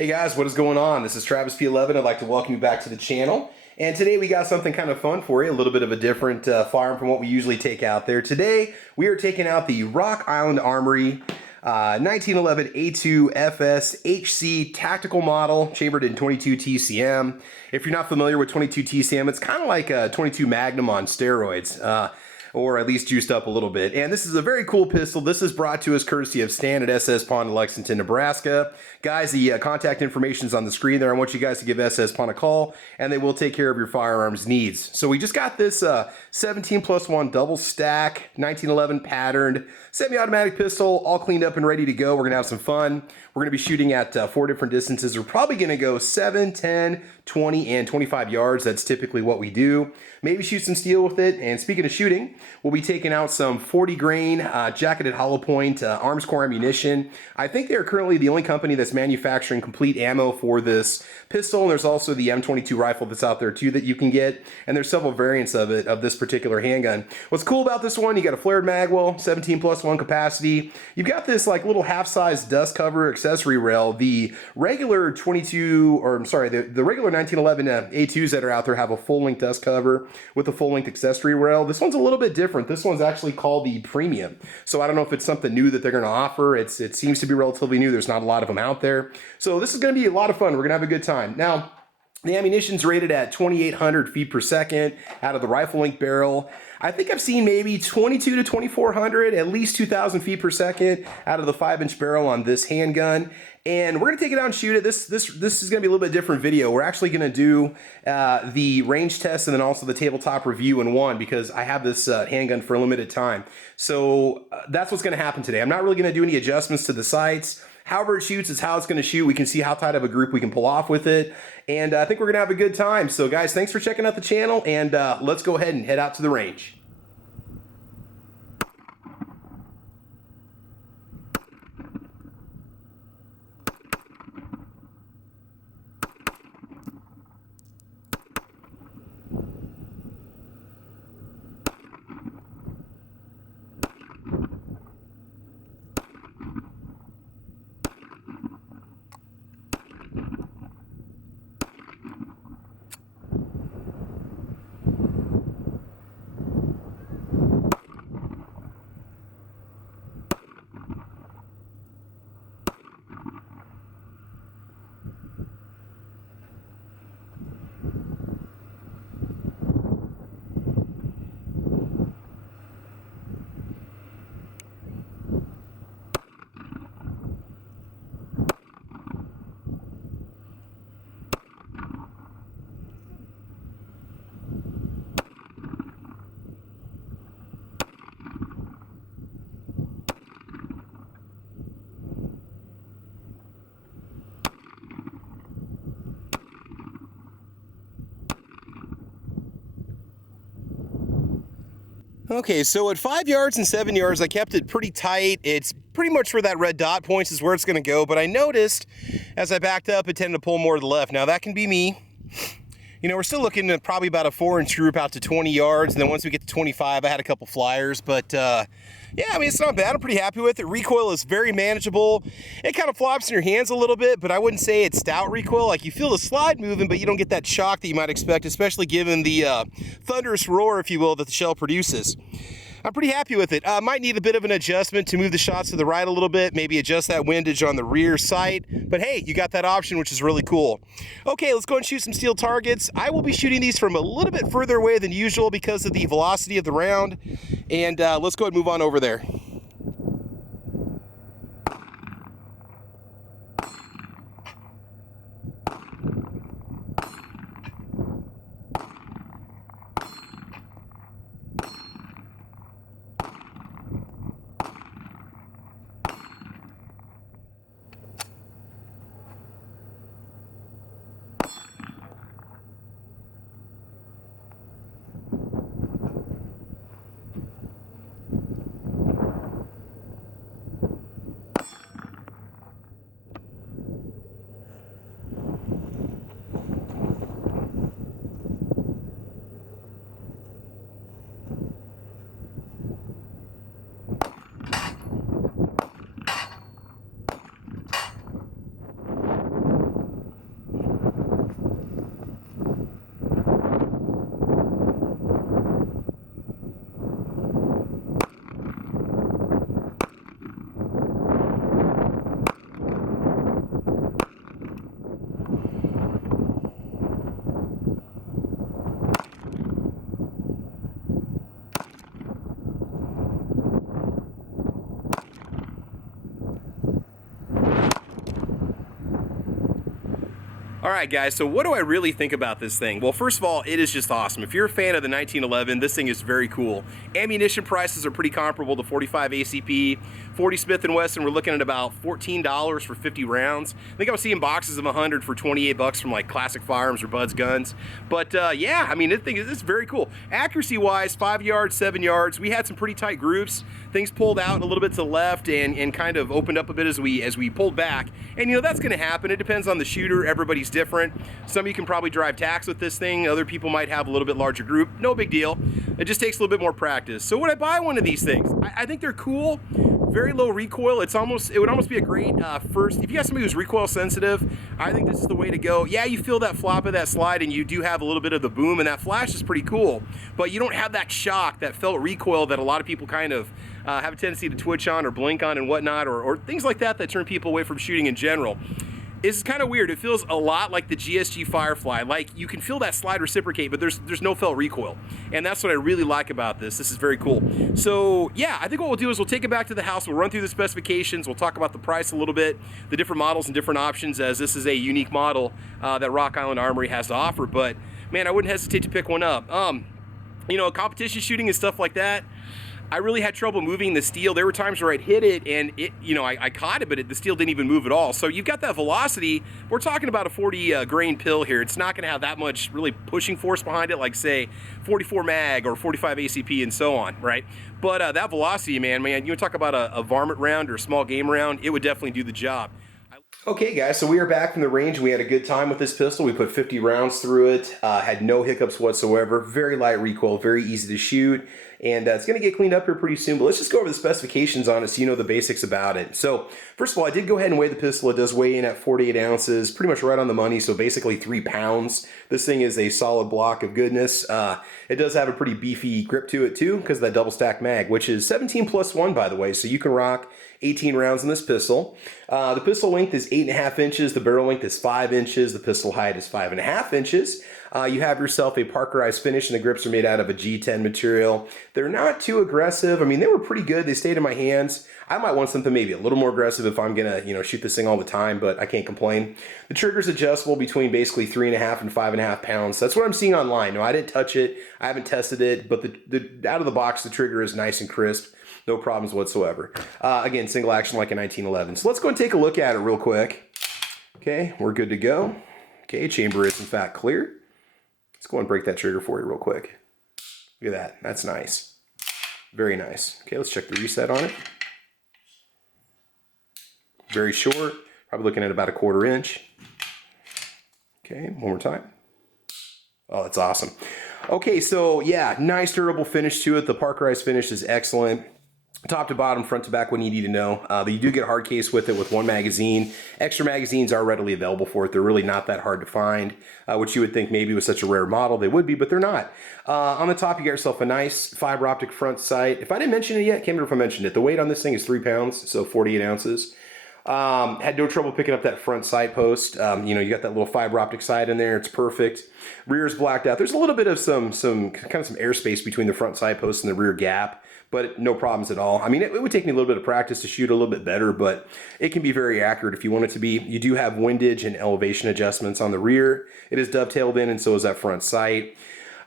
Hey guys, what is going on? This is Travis P11. I'd like to welcome you back to the channel. And today we got something kind of fun for you, a little bit of a different firearm from what we usually take out there. Today we are taking out the Rock Island Armory 1911 A2 FS HC tactical model, chambered in 22 TCM. If you're not familiar with 22 TCM, it's kind of like a 22 Magnum on steroids. Or at least juiced up a little bit. And this is a very cool pistol. This is brought to us courtesy of Stan at SS Pawn in Lexington, Nebraska. Guys, the contact information is on the screen there. I want you guys to give SS Pawn a call, and they will take care of your firearms needs. So we just got this 17+1 double stack, 1911 patterned, semi-automatic pistol, all cleaned up and ready to go. We're gonna have some fun. We're gonna be shooting at 4 different distances. We're probably gonna go 7, 10, 20, and 25 yards. That's typically what we do. Maybe shoot some steel with it. And speaking of shooting, we'll be taking out some 40 grain jacketed hollow point arms core ammunition. I think they're currently the only company that's manufacturing complete ammo for this pistol. And there's also the M22 rifle that's out there too that you can get. And there's several variants of it, of this particular handgun. What's cool about this one, you got a flared magwell, 17+1 capacity. You've got this like little half-size dust cover accessory rail. The regular 22, or I'm sorry, the regular 1911 A2s that are out there have a full-length dust cover with a full-length accessory rail. This one's a little bit different. This one's actually called the Premium. So I don't know if it's something new that they're going to offer. It seems to be relatively new. There's not a lot of them out there. So this is going to be a lot of fun. We're going to have a good time. Now, the ammunition's rated at 2,800 feet per second out of the rifle length barrel. I think I've seen maybe 22 to 2,400, at least 2,000 feet per second out of the 5-inch barrel on this handgun. And we're gonna take it out and shoot it. This is gonna be a little bit different video. We're actually gonna do the range test and then also the tabletop review in one, because I have this handgun for a limited time. So that's what's gonna happen today. I'm not really gonna do any adjustments to the sights. However it shoots is how it's gonna shoot. We can see how tight of a group we can pull off with it. And I think we're gonna have a good time. So guys, thanks for checking out the channel, and let's go ahead and head out to the range. Okay, so at 5 yards and 7 yards, I kept it pretty tight. It's pretty much where that red dot points is where it's gonna go, but I noticed as I backed up, it tended to pull more to the left. Now that can be me. You know, we're still looking at probably about a 4-inch group out to 20 yards, and then once we get to 25, I had a couple flyers, but yeah, I mean, it's not bad. I'm pretty happy with it. Recoil is very manageable. It kind of flops in your hands a little bit, but I wouldn't say it's stout recoil. Like, you feel the slide moving, but you don't get that shock that you might expect, especially given the thunderous roar, if you will, that the shell produces. I'm pretty happy with it. Might need a bit of an adjustment to move the shots to the right a little bit, maybe adjust that windage on the rear sight, but hey, you got that option, which is really cool. Okay, let's go and shoot some steel targets. I will be shooting these from a little bit further away than usual because of the velocity of the round, and let's go ahead and move on over there. All right, guys, so what do I really think about this thing? Well, first of all, it is just awesome. If you're a fan of the 1911, this thing is very cool. Ammunition prices are pretty comparable to 45 ACP. 40 Smith & Wesson, we're looking at about $14 for 50 rounds. I think I was seeing boxes of 100 for 28 bucks from like Classic Firearms or Bud's Guns. But yeah, I mean, this thing is very cool. Accuracy-wise, 5 yards, 7 yards. We had some pretty tight groups. Things pulled out a little bit to the left and kind of opened up a bit as we pulled back. And you know, that's going to happen. It depends on the shooter. Everybody's different. Some of you can probably drive tacks with this thing. Other people might have a little bit larger group. No big deal. It just takes a little bit more practice. So would I buy one of these things? I think they're cool. Very low recoil. It would almost be a great first. If you got somebody who's recoil sensitive, I think this is the way to go. Yeah, you feel that flop of that slide, and you do have a little bit of the boom, and that flash is pretty cool. But you don't have that shock, that felt recoil that a lot of people kind of have a tendency to twitch on or blink on and whatnot, or things like that turn people away from shooting in general. It's kind of weird. It feels a lot like the GSG Firefly. Like, you can feel that slide reciprocate, but there's no felt recoil. And that's what I really like about this. This is very cool. So yeah, I think what we'll do is we'll take it back to the house. We'll run through the specifications. We'll talk about the price a little bit, the different models and different options, as this is a unique model that Rock Island Armory has to offer. But man, I wouldn't hesitate to pick one up. You know, competition shooting and stuff like that, I really had trouble moving the steel. There were times where I'd hit it and it, you know, I caught it, but the steel didn't even move at all. So you've got that velocity. We're talking about a 40 grain pill here. It's not going to have that much really pushing force behind it, like say 44 mag or 45 ACP and so on, right? But that velocity, man, you talk about a varmint round or a small game round, it would definitely do the job. Okay guys, so we are back from the range. We had a good time with this pistol. We put 50 rounds through it, had no hiccups whatsoever, very light recoil, very easy to shoot, and it's going to get cleaned up here pretty soon, but let's just go over the specifications on it so you know the basics about it. So first of all, I did go ahead and weigh the pistol. It does weigh in at 48 ounces, pretty much right on the money, so basically 3 pounds. This thing is a solid block of goodness. It does have a pretty beefy grip to it too, because of that double stack mag, which is 17+1 by the way, so you can rock 18 rounds in this pistol. The pistol length is 8.5 inches, the barrel length is 5 inches, the pistol height is 5.5 inches. You have yourself a parkerized finish, and the grips are made out of a G10 material. They're not too aggressive. I mean, they were pretty good. They stayed in my hands. I might want something maybe a little more aggressive if I'm gonna, you know, shoot this thing all the time, but I can't complain. The trigger's adjustable between basically 3.5 and 5.5 pounds. That's what I'm seeing online. No, I didn't touch it. I haven't tested it, but the out of the box, the trigger is nice and crisp. No problems whatsoever. Again, single action like a 1911. So let's go and take a look at it real quick. Okay, we're good to go. Okay, chamber is in fact clear. Let's go and break that trigger for you real quick. Look at that. That's nice. Very nice. Okay, let's check the reset on it. Very short. Probably looking at about a 1/4 inch. Okay, one more time. Oh, that's awesome. Okay, so yeah, nice durable finish to it. The parkerized finish is excellent. Top to bottom, front to back, what you need to know. You do get a hard case with it with 1 magazine. Extra magazines are readily available for it. They're really not that hard to find, which you would think maybe with such a rare model they would be, but they're not. On the top, you get yourself a nice fiber optic front sight. If I didn't mention it yet, can't remember if I mentioned it. The weight on this thing is 3 pounds, so 48 ounces. Had no trouble picking up that front sight post. You know, you got that little fiber optic sight in there. It's perfect. Rear is blacked out. There's a little bit of some airspace between the front sight post and the rear gap, but no problems at all. I mean, it would take me a little bit of practice to shoot a little bit better, but it can be very accurate if you want it to be. You do have windage and elevation adjustments on the rear. It is dovetailed in, and so is that front sight.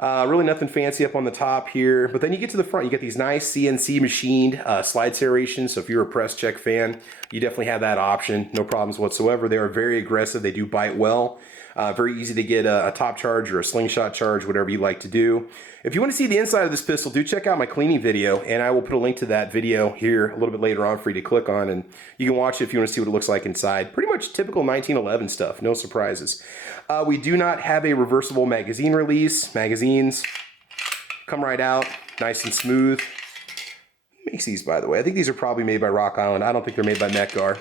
Really nothing fancy up on the top here, but then you get to the front, you get these nice CNC machined slide serrations. So if you're a press check fan, you definitely have that option. No problems whatsoever. They are very aggressive. They do bite well. Very easy to get a top charge or a slingshot charge, whatever you like to do. If you want to see the inside of this pistol, do check out my cleaning video, and I will put a link to that video here a little bit later on for you to click on, and you can watch it if you want to see what it looks like inside. Pretty much typical 1911 stuff, no surprises. We do not have a reversible magazine release. Magazines come right out, nice and smooth. Who makes these, by the way? I think these are probably made by Rock Island. I don't think they're made by Metgar.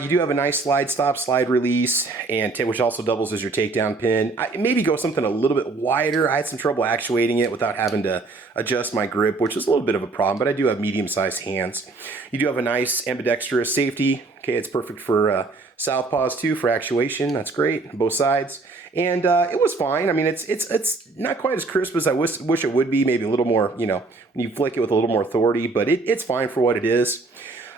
You do have a nice slide stop, slide release, and which also doubles as your takedown pin. Maybe go something a little bit wider. I had some trouble actuating it without having to adjust my grip, which is a little bit of a problem, but I do have medium-sized hands. You do have a nice ambidextrous safety. Okay, it's perfect for southpaws too, for actuation. That's great, both sides. And it was fine. I mean, it's not quite as crisp as I wish it would be. Maybe a little more, you know, when you flick it with a little more authority, but it's fine for what it is.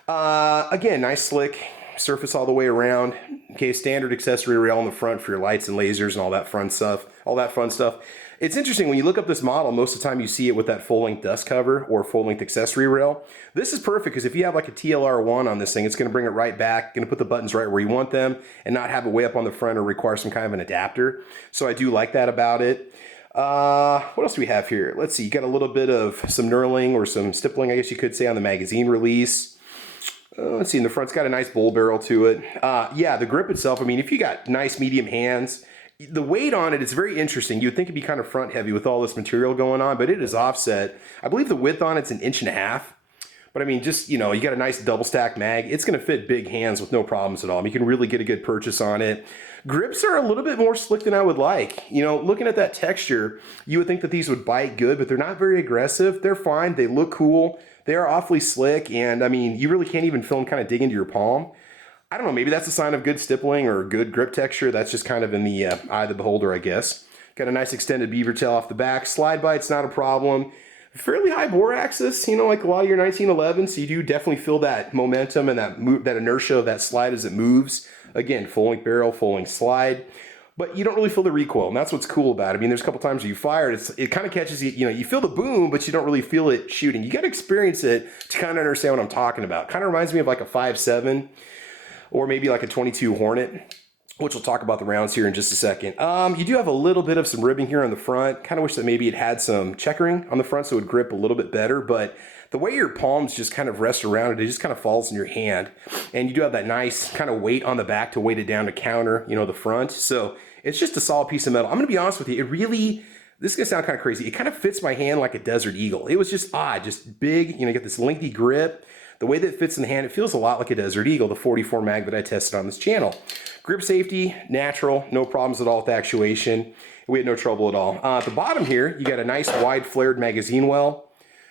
Again, nice slick surface all the way around. Okay, standard accessory rail on the front for your lights and lasers and all that fun stuff. It's interesting, when you look up this model, most of the time you see it with that full-length dust cover or full-length accessory rail. This is perfect because if you have like a TLR1 on this thing, it's going to bring it right back, going to put the buttons right where you want them and not have it way up on the front or require some kind of an adapter. So I do like that about it. What else do we have here? Let's see, you got a little bit of some knurling or some stippling, I guess you could say, on the magazine release. Let's see, in the front's got a nice bull barrel to it. Yeah, the grip itself, I mean, if you got nice medium hands, the weight on it is very interesting. You'd think it'd be kind of front heavy with all this material going on, but it is offset. I believe the width on it's 1.5 inches. But I mean, just, you know, you got a nice double stack mag. It's going to fit big hands with no problems at all. I mean, you can really get a good purchase on it. Grips are a little bit more slick than I would like. You know, looking at that texture, you would think that these would bite good, but they're not very aggressive. They're fine. They look cool. They are awfully slick. And I mean, you really can't even feel them kind of dig into your palm. I don't know, maybe that's a sign of good stippling or good grip texture. That's just kind of in the eye of the beholder, I guess. Got a nice extended beaver tail off the back. Slide bite's not a problem. Fairly high bore axis, you know, like a lot of your 1911, so you do definitely feel that momentum and that inertia of that slide as it moves. Again, full-length barrel, full-length slide. But you don't really feel the recoil, and that's what's cool about it. I mean, there's a couple times where you fire it, it kind of catches you, you know, you feel the boom, but you don't really feel it shooting. You got to experience it to kind of understand what I'm talking about. Kind of reminds me of like a 5.7 or maybe like a 22 Hornet, which we'll talk about the rounds here in just a second. You do have a little bit of some ribbing here on the front. Kind of wish that maybe it had some checkering on the front so it would grip a little bit better, but the way your palms just kind of rest around it, it just kind of falls in your hand. And you do have that nice kind of weight on the back to weight it down to counter, you know, the front. So it's just a solid piece of metal. I'm gonna be honest with you, it really, this is gonna sound kind of crazy. It kind of fits my hand like a Desert Eagle. It was just odd, just big, you know, you get this lengthy grip. The way that it fits in the hand, it feels a lot like a Desert Eagle, the 44 mag that I tested on this channel. Grip safety, natural, no problems at all with actuation. We had no trouble at all. At the bottom here, you got a nice wide flared magazine well.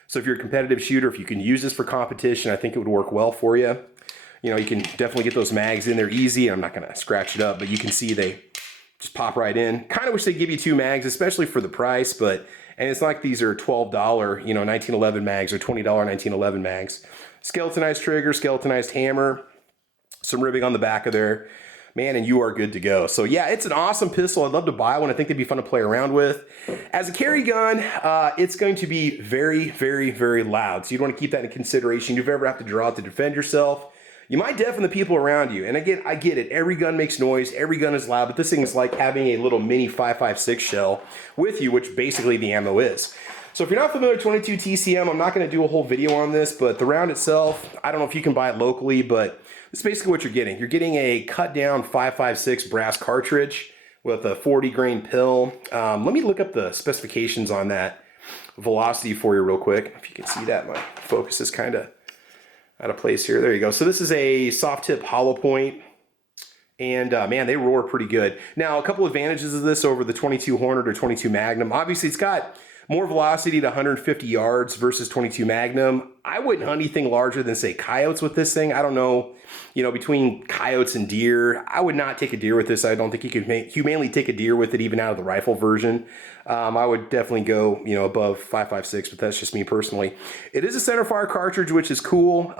So if you're a competitive shooter, if you can use this for competition, I think it would work well for you. You know, you can definitely get those mags in there easy. I'm not gonna scratch it up, but you can see they just pop right in. Kind of wish they'd give you 2 mags, especially for the price, but, and it's not like these are $12, you know, 1911 mags or $20 1911 mags. Skeletonized trigger, skeletonized hammer, some ribbing on the back of there, man, and you are good to go. So yeah, it's an awesome pistol. I'd love to buy one. I think they'd be fun to play around with. As a carry gun, it's going to be very, very, very loud. So you'd want to keep that in consideration. If you ever have to draw it to defend yourself, you might deafen the people around you. And again, I get it. Every gun makes noise. Every gun is loud. But this thing is like having a little mini 5.56 shell with you, which basically the ammo is. So if you're not familiar with 22 TCM, I'm not going to do a whole video on this, but the round itself, I don't know if you can buy it locally, but this is basically what you're getting. You're getting a cut down 5.56 brass cartridge with a 40 grain pill. Let me look up the specifications on that velocity for you real quick. If you can see that, my focus is kind of out of place here. There you go. So this is a soft tip hollow point. And man, they roar pretty good. Now, a couple advantages of this over the 22 Hornet or 22 Magnum. Obviously, it's got more velocity to 150 yards versus 22 Magnum. I wouldn't hunt anything larger than, say, coyotes with this thing. I don't know, you know, between coyotes and deer, I would not take a deer with this. I don't think you could humanely take a deer with it, even out of the rifle version. I would definitely go, you know, above 5.56, but that's just me personally. It is a centerfire cartridge, which is cool.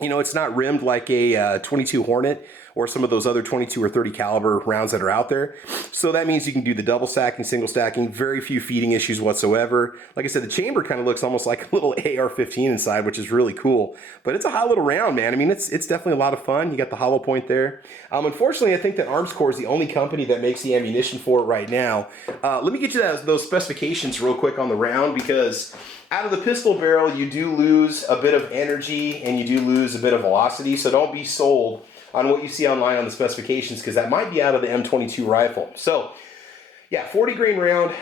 You know, it's not rimmed like a 22 Hornet or some of those other 22 or 30 caliber rounds that are out there. So that means you can do the double stacking, single stacking, very few feeding issues whatsoever. Like I said, the chamber kind of looks almost like a little AR-15 inside, which is really cool. But it's a hot little round, man. I mean, it's definitely a lot of fun. You got the hollow point there. Unfortunately, I think that Armscore is the only company that makes the ammunition for it right now. Let me get you those specifications real quick on the round, because out of the pistol barrel, you do lose a bit of energy and you do lose a bit of velocity. So don't be sold on what you see online on the specifications, because that might be out of the M22 rifle. So yeah, 40 grain round.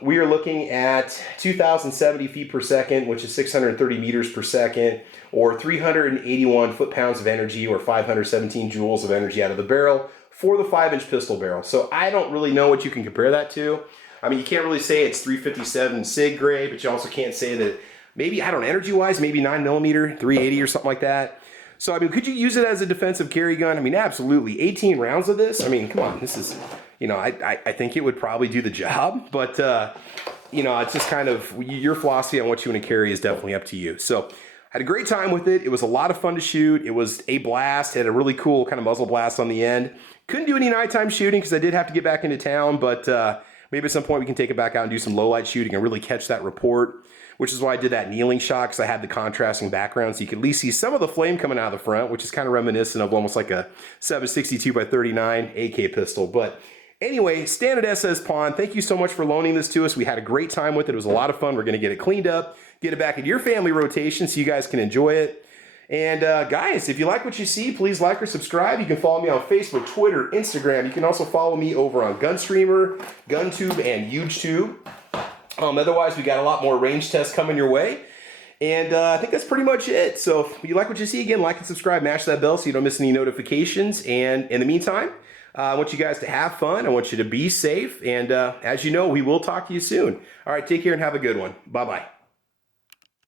We are looking at 2,070 feet per second, which is 630 meters per second, or 381 foot-pounds of energy, or 517 joules of energy out of the barrel for the 5-inch pistol barrel. So I don't really know what you can compare that to. I mean, you can't really say it's 357 SIG grade, but you also can't say that maybe, I don't know, energy-wise, maybe 9mm, 380 or something like that. So, I mean, could you use it as a defensive carry gun? I mean, absolutely. 18 rounds of this? I mean, come on, this is, you know, I think it would probably do the job, but, you know, it's just kind of, your philosophy on what you want to carry is definitely up to you. So, Had a great time with it. It was a lot of fun to shoot. It was a blast. It had a really cool kind of muzzle blast on the end. Couldn't do any nighttime shooting because I did have to get back into town, but maybe at some point we can take it back out and do some low light shooting and really catch that report, which is why I did that kneeling shot, because I had the contrasting background so you could at least see some of the flame coming out of the front, which is kind of reminiscent of almost like a 7.62 by 39 AK pistol. But anyway, Standard SS Pawn, thank you so much for loaning this to us. We had a great time with it. It was a lot of fun. We're going to get it cleaned up, get it back in your family rotation so you guys can enjoy it. And guys, if you like what you see, please like or subscribe. You can follow me on Facebook, Twitter, Instagram. You can also follow me over on Gunstreamer, GunTube, and UGEtube. Otherwise, we got a lot more range tests coming your way. And I think that's pretty much it. So if you like what you see, again, like and subscribe, mash that bell so you don't miss any notifications. And in the meantime, I want you guys to have fun. I want you to be safe. And as you know, we will talk to you soon. All right, take care and have a good one. Bye-bye.